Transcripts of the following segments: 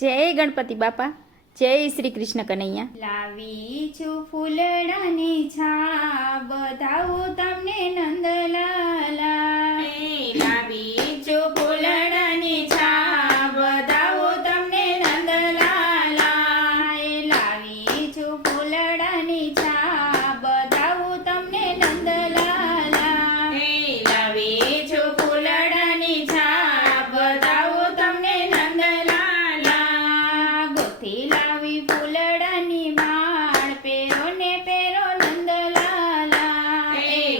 જય ગણપતિ બાપા, જય શ્રી કૃષ્ણ કનૈયા. લાવી છું ફૂલડાની છા, બધાવું તમને નંદલાલા. લાવી છું ફૂલડાની છા, બધાવું તમને નંદલાલા. લાવી છું ફૂલડાની છા, બધાવું તમને નંદલાલા. લાવી છું ફૂલડાની છા, બધાવું તમને નંદલાલા. ગોથી લાવી ફૂલડાની માળ, પેરો ને પેરો નંદલાલા.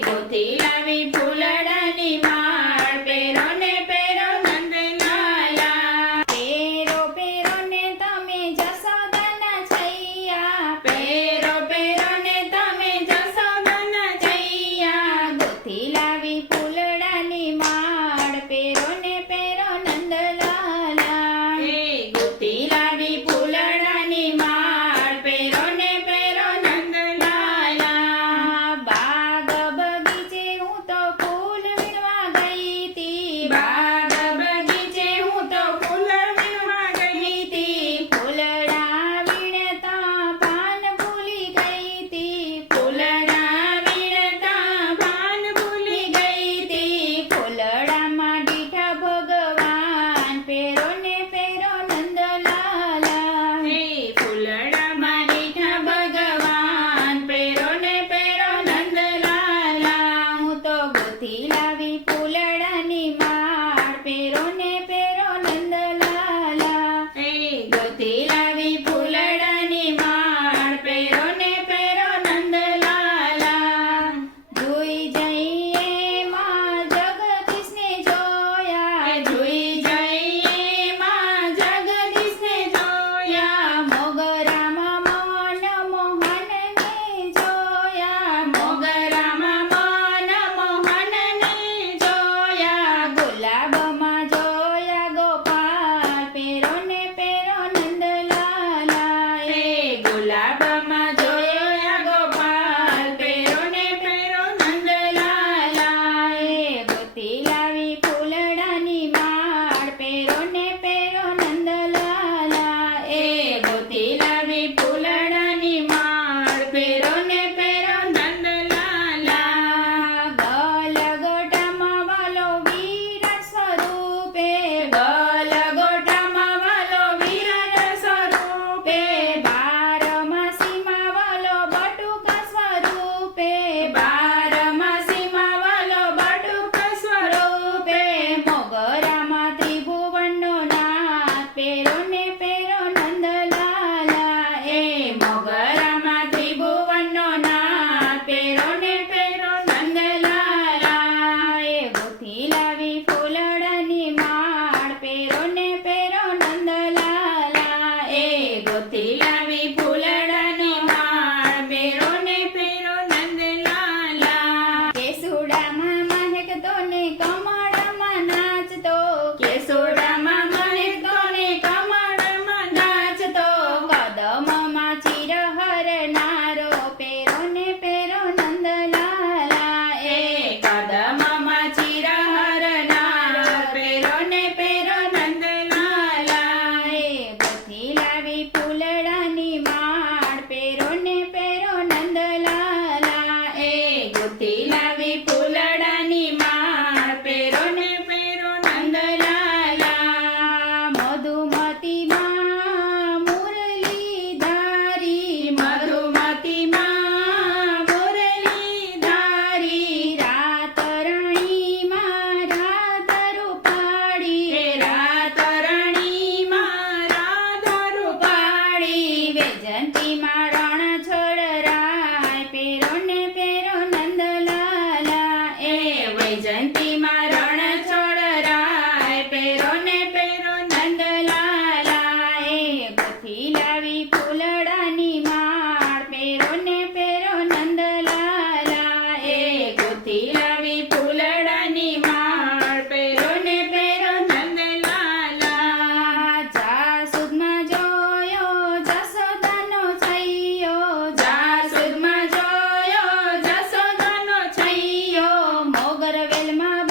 ગોથી લાવી ફૂલડાની માળ, પેરો ને પેરો નંદલાલા. પેરો પેરો ને તમે જશોદાના છૈયા. પેરો પેરો ને તમે જશોદાના છૈયા. ગોથી લાવી ફૂલડાની માળ, પેરો ને પેરો નંદલાલા. ગોતી લાવી ફૂલડાની માળ, પેરો ને પેરો નંદલાલા. બાગ બગીચે હું તો ફૂલ વીણવા ગઈ તી. બાગ બગીચે હું તો ફૂલ વીણવા ગઈ તી. ફૂલડા વીણતા પાન ભૂલી ગઈ તી. ફૂલડા વીણતા ભાન ભૂલી ગઈ તી. ફૂલડામાં દીઠા ભગવાન, પેરો ને પેરો નંદલાલા. ફૂલડામાં દીઠા ભગવાન, પેરો ને પેરો નંદલાલા. હું તો ગોતી લાવી ફૂલડાની માળ, પેરો ને પેરો નંદલાલા. ગોતી લાવી ફૂલડાની માળ, પેરો ને પેરો નંદલાલા. જોઈ જઈએ માં જગદીશને જોયા. જોઈ જઈએ માં જગદીશને જોયા. મોગરામાં મન મોહનને જોયા. મોગરામાં મન મોહનને જોયા. ગુલાબમાં જોયા ગોપાલ, પેરો ને પેરો નંદલાલા. ગુલાબમાં જોયા ગોપાલ, પેરો ને પેરો નંદલાલા. ગોતી લાવી ફૂલડાની માળ, પેરો ને પેરો નંદલાલા. ગોતી લાવી ફૂલડાની માળ, પેરો ને પેરો નંદલાલા. ગલગોટામાં વાલો વિરાટ સ્વરૂપે. ગલગોટામાં વાલો વિરાટ સ્વરૂપે. બારમાસીમાં વાલો બટુકા સ્વરૂપે. બારમાસીમાં વાલો બટુક સ્વરૂપે. મોગરામાં ત્રિભુવનનો નાથ, પેરો ને પેરો નંદલાલા. મોગરામાં ત્રિભુવનનો નાથ, પેરો ને પેરો નંદલાલા. ગોથી લાવી ફૂલડાની માળ, પેરો ને પેરો નંદલાલા. ગોતી લાવી ફૂલડાની માળ, પેરો ને પેરો નંદલાલા. કેસુડામાં મહેકતો ને કમળમાં નાચતો. કેસુડામાં મહેકતો ને કમળમાં નાચતો. કદમમાં ચિર હરનારો, પેરો ને પેરો નંદલાલા. કદમમાં ચિર હરનારો, પેરો ને પેરો નંદલાલા. ગોથી લાવી ફૂલડાની માળ, પેરો ને પેરો નંદલાલા. ગોતી લાવી ફૂલડાની માળ, પેરો ને પેરો નંદલાલા. મધુમતીમાં મુરલીધારી. મધુમતીમાં મુરલીધારી. રાતરાણીમાં રાધા રૂપાળી. રાતરાણીમાં રાધા રૂપાળી. વૈજયંતીમાં રણછોડરાય, પેરો ને પેરો નંદલાલા. વૈજયંતીમાં રણછોડરાય, પેરો ને પેરો નંદલાલા. ગોથી લાવી ફૂલડાની માળ, પેરો ને પેરો નંદલાલા. ગોતી લાવી ફૂલડાની માળ, પેરો ને પેરો નંદલાલા. જાસૂદમાં જોયો જશોદાનો છૈયો. જાસૂદમાં જોયો જશોદાનો છૈયો. મોગર વેલમાં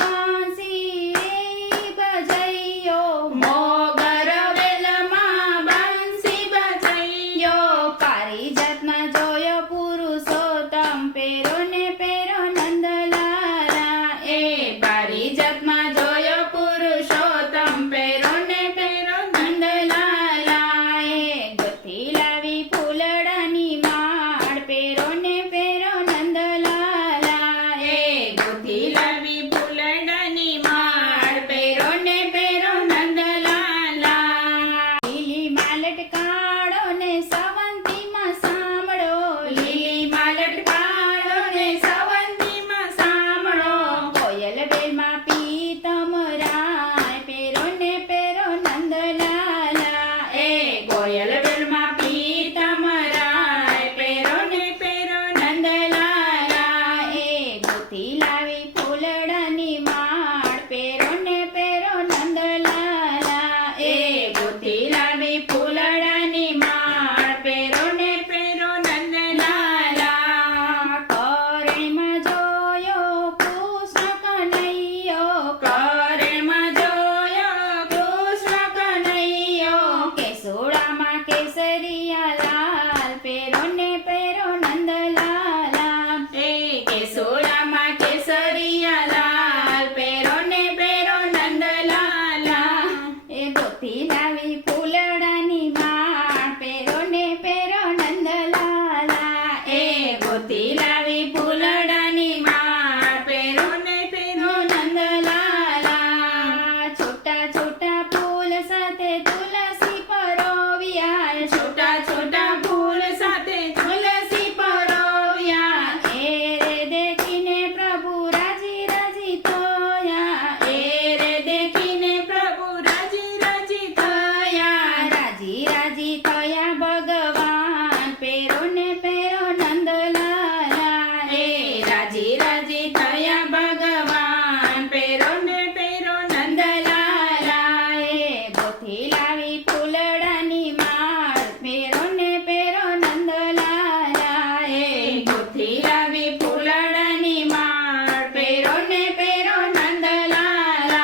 ભગવાન પેરો ને પેરો નંદલાલા એ ગોથી લાવી ફૂલડાની માળ પેરો ને પેરો નંદલાલા એ ગોથી લાવી ફૂલડાની માળ પેરો ને પેરો નંદલાલા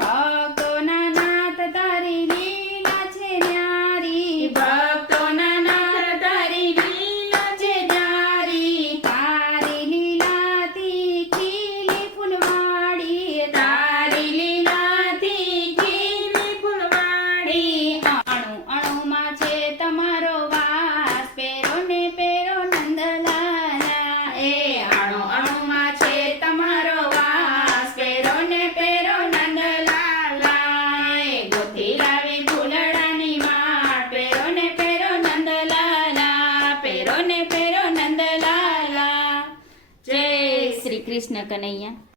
ભક્તોના નાથ તારી લીલા છે ન્યારી ભક્તોના નાથ તારી લીલા છે જારી તારી લીલાથી ખીલી ફૂલવાડી તારી લીલાથી ખીલી ફૂલવાડી અણુ અણુમાં છે તમારો વાસ પેરો ને પેરો નંદલાલા એ અણુ અણુમાં છે તમારો વાસ પેરો ને પેરો નંદલાલા એ ગોથી લાવી ફૂલડાની માળ પેરો ને પેરો નંદલાલા પેરો ને પેરો નંદલાલા જય શ્રી કૃષ્ણ કનૈયા.